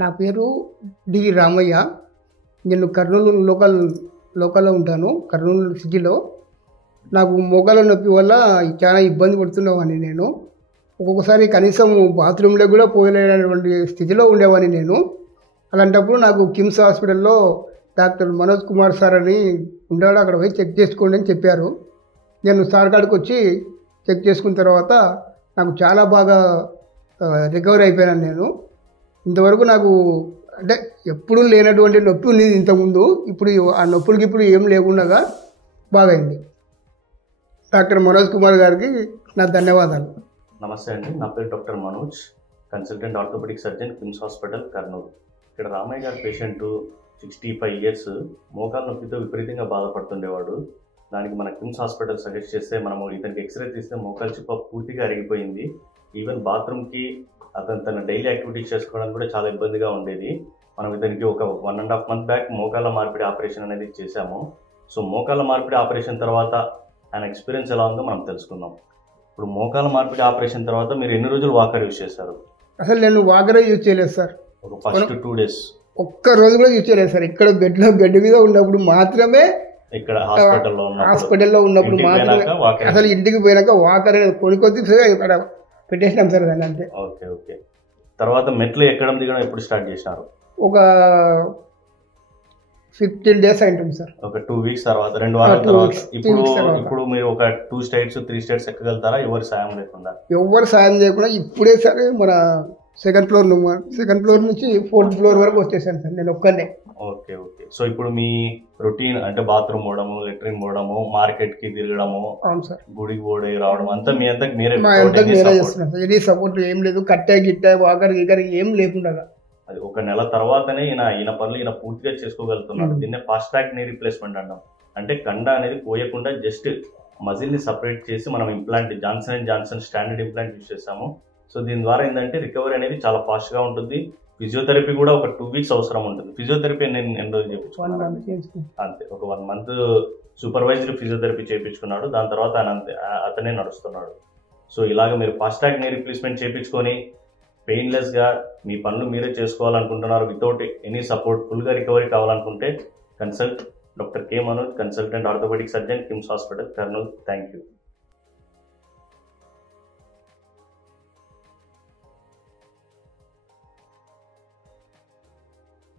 నా పేరు డి రామయ్య. నేను కర్నూలు లోకల్లో ఉంటాను. కర్నూలు సిటీలో. నాకు మోకాళ్ళ నొప్పి వల్ల చాలా ఇబ్బంది పడుతున్నవాడిని నేను. ఒక్కొక్కసారి కనీసం బాత్రూంలో కూడా పోయలేనటువంటి స్థితిలో ఉండేవాడిని నేను. అలాంటప్పుడు నాకు కిమ్స్ హాస్పిటల్లో డాక్టర్ మనోజ్ కుమార్ సార్ అని ఉంటాడు, అక్కడ పోయి చెక్ చేసుకోండి అని చెప్పారు. నేను సార్ కాడికి వచ్చి చెక్ చేసుకున్న తర్వాత నాకు చాలా బాగా రికవర్ అయిపోయాను నేను. ఇంతవరకు నాకు అంటే ఎప్పుడూ లేనటువంటి నొప్పి ఉంది ఇంతకుముందు. ఇప్పుడు ఆ నొప్పులకి ఇప్పుడు ఏం లేకుండా బాగైంది. డాక్టర్ మనోజ్ కుమార్ గారికి నా ధన్యవాదాలు. నమస్తే అండి, నా పేరు doctor Manoj, consultant orthopaedic surgeon KIMS hospital Kurnool. ఇక్కడ రామయ్య గారి పేషెంట్ 65 ఇయర్స్ మోకాల నొప్పితో విపరీతంగా బాధపడుతుండేవాడు. దానికి మన కిమ్స్ హాస్పిటల్ సజెస్ట్ చేస్తే మనము ఇతనికి ఎక్స్రే తీస్తే మోకాల చిప్ప పూర్తిగా అరిగిపోయింది. ఈవెన్ బాత్రూమ్కి అతను తన డైలీ యాక్టివిటీస్ చేసుకోవడానికి కూడా చాలా ఇబ్బందిగా ఉండేది. మనం ఇతనికి ఒక 1.5 month బ్యాక్ మోకాళ్ళ మార్పిడి ఆపరేషన్ అనేది చేశాము. సో మోకాళ్ళ మార్పిడి ఆపరేషన్ తర్వాత ఆయన ఎక్స్పీరియన్స్ ఎలా ఉందో మనం తెలుసుకుందాం. ఇప్పుడు మోకాళ్ళ మార్పిడి ఆపరేషన్ తర్వాత మీరు ఎన్ని రోజులు వాకర్ యూజ్ చేశారు? అసలు నేను వాకరే యూజ్ చేయలేదు సార్. ఒక ఫస్ట్ 2 days ఒక్క రోజు కూడా యూజ్ చేయలేదు సార్. ఇక్కడ బెడ్ మీద ఉన్నప్పుడు మాత్రమే, ఇక్కడ హాస్పిటల్లో ఉన్నప్పుడు మాత్రమే. అసలు ఇంటికి పోయినాక వాకర్ కొద్ది ఇక్కడ పెట్టేసినాం సార్ దాన్ని అంతే. Okay okay. తర్వాత మెట్లు ఎక్కడం దిగడం ఎప్పుడు స్టార్ట్ చేసినారు? ఒక 15 days అయింటుంది సార్. ఒక 2 weeks తర్వాత, 2 వారాల తర్వాత. ఇప్పుడు మీరు ఒక 2 states 3 states ఎక్కగలుగుతారా ఎవరి సాయం లేకుండా? ఎవరు సాయం చేయకుండా ఇప్పుడే సరే మన సెకండ్ ఫ్లోర్ నుంచి 4th floor వరకు వచ్చేసాను సార్ నేను ఒక్కనే. Okay okay. సో ఇప్పుడు మీ రొటీన్ అంటే బాత్రూమ్ పోవడము, లెట్రిన్ పోవడము, మార్కెట్ కి తిరగడము, అవును సార్, గుడికి పోవడం రావడం అంతా మీ అంతా మీరే చేస్తున్నాను సార్. ఎనీ సపోర్ట్ ఏం లేదు, కట్టే గిట్టే వాకర్ గీకర్ ఏం లేకుండా. అది 1 నెల తర్వాతనే ఈయన పనులు ఈయన పూర్తిగా చేసుకోగలుగుతున్నాడు. దీన్నే ఫాస్ట్ ట్రాక్ నీ రీప్లేస్మెంట్ అంటాం. అంటే కండ అనేది పోయకుండా జస్ట్ మజిల్ ని సపరేట్ చేసి మనం implant Johnson standard implant use చేస్తాము. సో దీని ద్వారా ఏంటంటే రికవరీ అనేది చాలా ఫాస్ట్ గా ఉంటుంది. ఫిజియోథెరపీ కూడా ఒక 2 weeks అవసరం ఉంటుంది. ఫిజియోథెరపీ నేను ఎన్ని రోజులు చేయించుకున్నాను అంతే, ఒక 1 month సూపర్వైజరీ ఫిజియోథెరపీ చేయించుకున్నాడు. దాని తర్వాత అతనే నడుస్తున్నాడు. సో ఇలాగ మీరు ఫాస్ట్ ట్రాక్ నీ రీప్లేస్మెంట్ చేయించుకొని పెయిన్లెస్ గా మీ పనులు మీరే చేసుకోవాలనుకుంటున్నారు, వితౌట్ ఎనీ సపోర్ట్, ఫుల్ గా రికవరీ కావాలనుకుంటే consult doctor K Manoj, consultant orthopaedic surgeon, KIMS hospital Kurnool. Thank you.